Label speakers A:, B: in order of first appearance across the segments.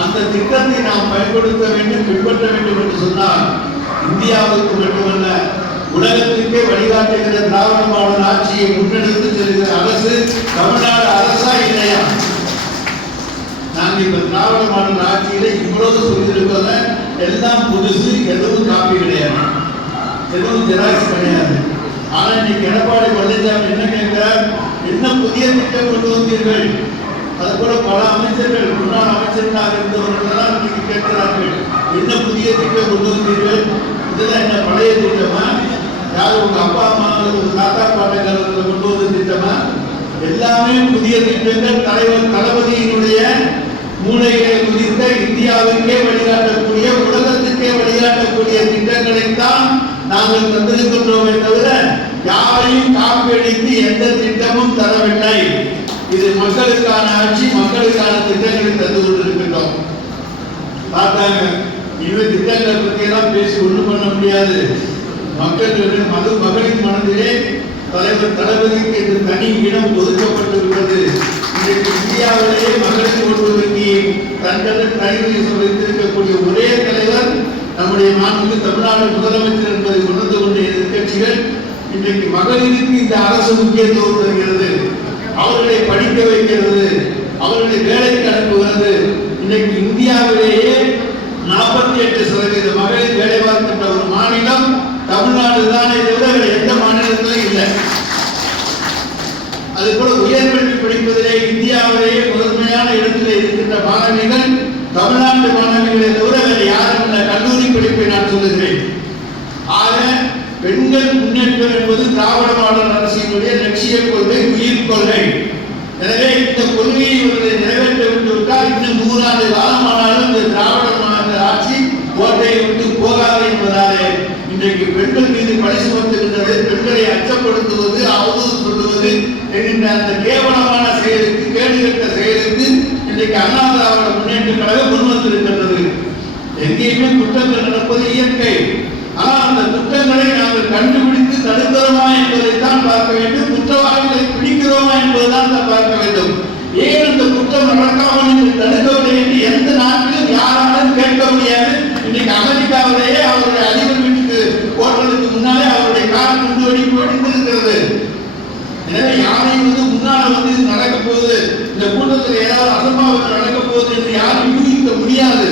A: அந்த திட்டத்தை நாம் பயன்படுத்த வேண்டும் பின்பற்ற வேண்டும் என்று சொன்னால் இந்தியாவுக்கு மட்டுமல்ல உலகத்திற்கே வழிகாட்டுகிற திராவிட மாடல் ஆட்சியை முன்னெடுத்து செல்கிற அரசு தமிழ்நாடு அரசா இல்லையா? நாங்கள் இப்ப திராவிட மாடல் ஆட்சியில இவ்வளவு சொல்லியிருக்கோம் எல்லாம் புதுசு எதுவும் காப்பி கிடையாது. எதுவும் ஜெராக்ஸ் கிடையாது. ஆனா இன்னைக்கு எடப்பாடி பழனிசாமி என்ன கேட்கிறார்? என்ன புதிய திட்டம் கொண்டு வந்தீர்கள்? அது போல பல அமைச்சர்கள் முன்னாள் அமைச்சர்களாக இருந்தவர்களெல்லாம் இன்னைக்கு கேட்கிறார்கள் என்ன புதிய திட்டம் கொண்டு வந்தீர்கள் இதெல்லாம் என்ன பழைய திட்டமா? யார் உங்க அப்பா அம்மா உங்க தாத்தா பாட்டக்காரர்கள் கொண்டு வந்த திட்டமா? எல்லாமே புதிய திட்டங்கள். தலைவர் தளபதியினுடைய மூளைகளை குதித்த இந்தியாவுக்கே வழிகாட்டக்கூடிய உலகத்துக்கே வழிகாட்டக்கூடிய திட்டங்களைத்தான் நாங்கள் தந்திருக்கின்றோமே தவிர யாரையும் காப்பீடித்து எந்த திட்டமும் தரவில்லை. இது மக்களுக்கான ஆட்சி மக்களுக்கான திட்டங்களை தந்து கொண்டிருக்கின்றோம். பார்த்தாங்க இனிமே திட்டங்களை பற்றி எல்லாம் பேசி ஒண்ணும் பண்ண முடியாது. மக்களுடைய மது மகளின் மனதிலே தலைவர் தளபதிக்கு என்று தனி இடம் ஒதுக்கப்பட்டிருக்கிறது. இன்றைக்கு இந்தியாவிலேயே மகளிர் ஒருவருக்கு தங்கள் தனிமை வைத்திருக்கக்கூடிய ஒரே தலைவர் நம்முடைய மாண்புக்கு தமிழ்நாடு முதலமைச்சர் என்பதை உணர்ந்து கொண்ட எதிர்கட்சிகள் இன்றைக்கு மகளிருக்கு இந்த அரசு முக்கியத்துவம் தருகிறது. அவர்களை படிக்க வைக்கிறது அவர்களை வேலைக்கு அனுப்புகிறது இன்றைக்கு இந்தியாவிலேயே நாற்பத்தி எட்டு சதவீத மகளிர் வேலை பார்க்கின்ற ஒரு மாநிலம் தமிழ்நாடு தானே தவிர எந்த மாநிலத்திலும் இல்லை. அது போல உயர்கல்வி படிப்பதிலே இந்தியாவிலேயே முதன்மையான இடத்திலே இருக்கின்ற மாணவிகள் தமிழ்நாட்டு மாணவிகளை தவிர வேறு யாரும் இல்லை. கல்லூரி படிப்பை நான் சொல்லுகிறேன். ஆக பெண்கள் முன்னேற்றம் என்பது திராவிட மாடல் அரசினுடைய லட்சிய கொள்கை உயிர் கொள்கை. எனவே இந்த கொள்கையை இவர்களை நிறைவேற்ற விட்டுவிட்டால் இன்னும் நூறாண்டு காலமானாலும் இந்த திராவிட மாநில ஆட்சி கோட்டையை விட்டு போகாது என்பதாலே இன்றைக்கு பெண்கள் மீது பழி சுமத்துகின்றது பெண்களை அச்சப்படுத்துவது அவதூறு சொல்லுவது என்கின்ற அந்த கேவலமான செயலுக்கு கேடுகட்ட செயலுக்கு இன்றைக்கு அண்ணா திராவிட முன்னேற்ற கழகம் முன்வந்திருக்கின்றது. எங்கேயுமே குற்றங்கள் நடப்பது இயற்கை. ஆனால் அந்த குற்றங்களை நாங்கள் கண்டுபிடித்து தடுக்கிறோமா என்பதைத்தான் பார்க்க வேண்டும் குற்றவாளிகளை பிடிக்கிறோமா என்பதுதான் பார்க்க வேண்டும். ஏன் அந்த குற்றம் நடக்காமல் நீங்கள் தடுக்கவில்லை என்று எந்த நாட்டிலும் யாராலும் கேட்க முடியாது. இன்னைக்கு அமெரிக்காவிலேயே அவருடைய அதிபர் வீட்டுக்கு ஓட்டுறதுக்கு முன்னாலே அவருடைய கார் குண்டு வெடிப்பு இருக்கிறது எனவே யாரையும் வந்து முன்னால் வந்து இது நடக்க போகுது. இந்த கூட்டத்தில் ஏதாவது அசம்பாவிதம் நடக்க போகுது என்று யாரும் யூகிக்க முடியாது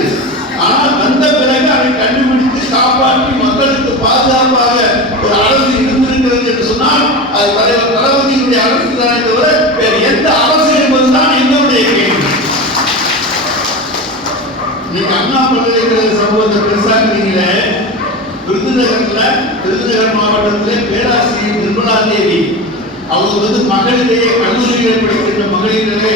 A: ஆனால் வந்த பிறகு அதை கண்டுபிடித்து காப்பாற்றி மக்களுக்கு பாதுகாப்பாக ஒரு அரசு இருந்திருக்கிறது என்று சொன்னால் அது தலைவர் தளபதியினுடைய அரசு தானே தவிர வேறு எந்த அரசு என்பதுதான் என்னுடைய கேள்வி. நீங்க அண்ணா பல்கலைக்கழக சம்பவத்தை பெருசாக்குறீங்களே விருதுநகர்ல விருதுநகர் மாவட்டத்திலே பேராசிரியர் நிர்மலா தேவி. அவங்க வந்து மகளிரையே கல்லூரியில் படிக்கின்ற மகளிரே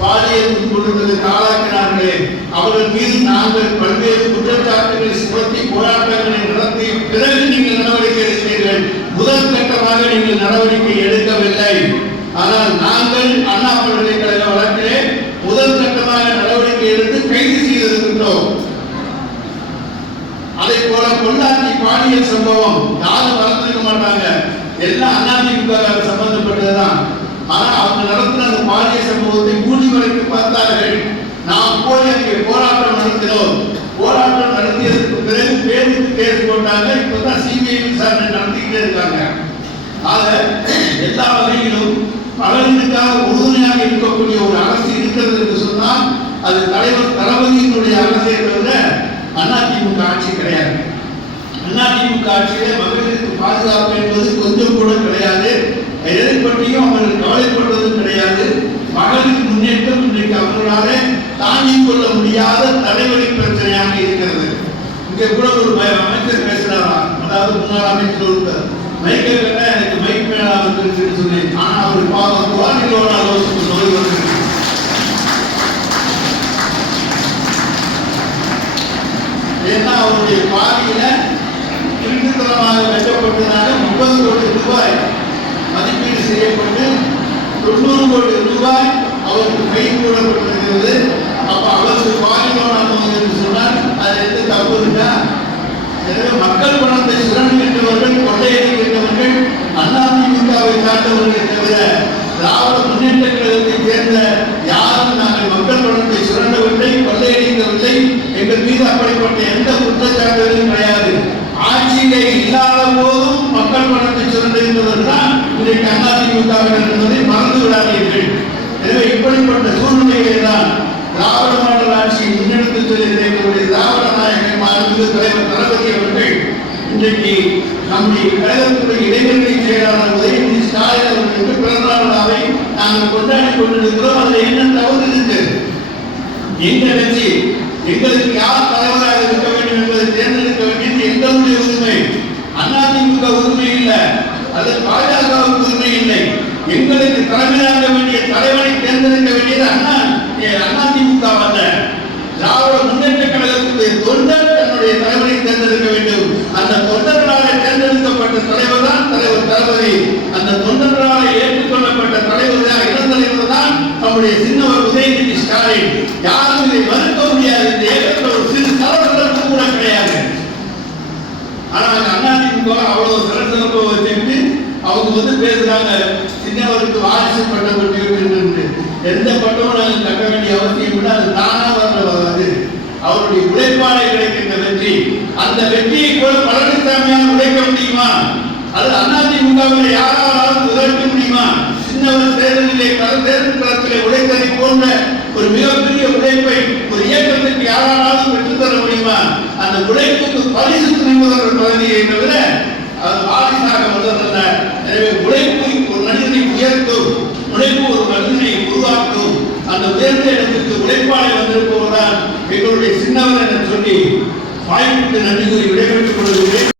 A: பாலியல் துன்புறுத்தலுக்கு தாளாக்கினார்களே அவர்கள் மீது நாங்கள் பல்வேறு குற்றச்சாட்டுகளை சுமத்தி போராட்டங்களை நடத்தி பிறகு நீங்கள் நடவடிக்கை எடுத்தீர்கள் முதல் நீங்கள் நடவடிக்கை எடுக்கவில்லை. ஆனால் நாங்கள் அண்ணா பல்கலைக்கழக வழக்கிலே முதல் கட்டமாக நடவடிக்கை எடுத்து கைது செய்திருக்கின்றோம். அதே போல பொள்ளாச்சி பாலியல் சம்பவம் யாரும் மறந்திருக்க மாட்டாங்க. எல்லாம் அண்ணாதிமுக சம்பந்தப்பட்டதுதான். ஆனா அவங்க நடத்தின அந்த பாலியல் சம்பவத்தை மூடி வரைக்கு பார்த்தார்கள். நாம் போய் அங்கே போராட்டம் நடத்தினோம். போராட்டம் நடத்தியதற்கு பிறகு பேருக்கு கேஸ் போட்டாங்க. இப்பதான் சிபிஐ விசாரணை ஆக எல்லா வகையிலும் மகளிருக்காக உறுதுணையாக இருக்கக்கூடிய ஒரு அரசு இருக்கிறது என்று சொன்னால் அது தலைவர் தளபதியினுடைய அரசே தவிர அதிமுக ஆட்சி கிடையாது. அதிமுக ஆட்சியிலே மகளிருக்கு பாதுகாப்பு என்பது கொஞ்சம் கூட கிடையாது. எதை பற்றியும் அவர்கள் கவலைப்படுவதும் கிடையாது. மகளிர் முன்னேற்றம் இன்றைக்கு அவர்களாலே தாங்கிக் கொள்ள முடியாத தலைவலி பிரச்சனையாக இருக்கிறது. இங்கே கூட ஒரு அமைச்சர் பேசுகிறாராம் அதாவது முன்னாள் அமைச்சர் ஒருத்தர். மைக்கில் கேட்டா எனக்கு மைக் மேலா வந்துருச்சுன்னு சொல்லி ஆனா அவர் பாவம் குவாலிலோட ஆலோசனை நோய் வந்திருக்கு ஏன்னா அவருடைய பாதியில திருட்டுத்தனமாக வெட்டப்பட்டதாக முப்பது கோடி ரூபாய் மதிப்பீடு செய்யப்பட்டு தொண்ணூறு கோடி ரூபாய் செய்த திராவிட முன்னேற்ற சேர்ந்த யாரும் நாங்கள் மக்கள் பணத்தை சுரண்டவில்லை கொள்ளையடிக்கவில்லை எங்கள் மீது அப்படிப்பட்ட எந்த குற்றச்சாட்டுகளும் கிடையாது. ஆட்சியிலே இல்லாத போதும் மக்கள் பணத்தை சுரண்டுகின்றவர்தான் இன்றைக்கு அதிமுகவினர் என்பதை மறந்து விடாதீர்கள் எனவே இப்படிப்பட்ட சூழ்நிலைகளை தான் திராவிட மாடல் ஆட்சியை முன்னெடுத்து செல்கிற திராவிட நாயகன் தலைவர் தளபதி அவர்கள் இன்றைக்கு நம்முடைய கழகத்துடைய இளைஞரணி செயலாளர் உதயநிதி ஸ்டாலின் அவர்களுக்கு பிறந்தநாள் விழாவை நாங்கள் கொண்டாடி கொண்டிருக்கிறோம். அதில் என்ன தவறு இருந்தது? எங்க கட்சி எங்களுக்கு யார் தலைவராக இருக்க வேண்டும் என்பதை தேர்ந்தெடுக்க வேண்டியது எங்களுடைய உரிமை அதிமுக உரிமை இல்லை அது பாஜகவுக்கு உரிமை இல்லை எங்களுக்கு தலைமையாக வேண்டிய தலைவனை தேர்ந்தெடுக்க வேண்டியது அண்ணா அதிமுக அல்ல திராவிட முன்னேற்ற கழகத்துடைய தொண்டர் தன்னுடைய தலைவரை தேர்ந்தெடுக்க வேண்டும் அந்த தொண்டர்களால் தேர்ந்தெடுக்கப்பட்ட தலைவர் தான் தலைவர் தளபதி அந்த தொண்டர்களால் ஏற்றுக்கொள்ளப்பட்ட தலைவர் தான் இளம் தலைவர் தான் நம்முடைய சின்னவர் உதயநிதி ஸ்டாலின் யாரும் இதை மறுக்க முடியாது இந்த இயக்கத்தில் ஒரு சிறு சலசலப்பு கூட கிடையாது ஆனால் அதிமுக அவ்வளவு சலசலப்பை வச்சுக்கிட்டு அவங்க வந்து பேசுறாங்க அவருக்கு வாரிசு பட்டம் கொண்டிருக்கின்றது எந்த பட்டமும் நாங்கள் கட்ட வேண்டிய அவசியம் இல்லை அது தானா வர வராது. அவருடைய உழைப்பாளை கிடைக்கின்ற வெற்றி. அந்த வெற்றியை கூட பழனிசாமியால் உழைக்க முடியுமா? அது அதிமுகவில் யாராலும் உதவிக்க முடியுமா? சின்னவர் தேர்தலிலே பல தேர்தல் களத்திலே உழைத்ததை போன்ற ஒரு மிகப்பெரிய உழைப்பை ஒரு இயக்கத்திற்கு யாராலும் பெற்றுத்தர முடியுமா? அந்த உழைப்புக்கு பரிசு துணைமுதல்வர் பகுதியை தவிர அது வாரிசாக வந்ததல்ல எனவே உழைப்பு ஒரு மனிதனை உயர்த்தும் உழைப்பு ஒரு மனிதனை உருவாக்கும் அந்த உயர்ந்த இடத்துக்கு உழைப்பாளை வந்திருப்பவர்தான் எங்களுடைய சின்னவர் என சொல்லி வாய்ப்புக்கு நன்றி கூறி விடைபெற்றுக் கொள்கிறேன்.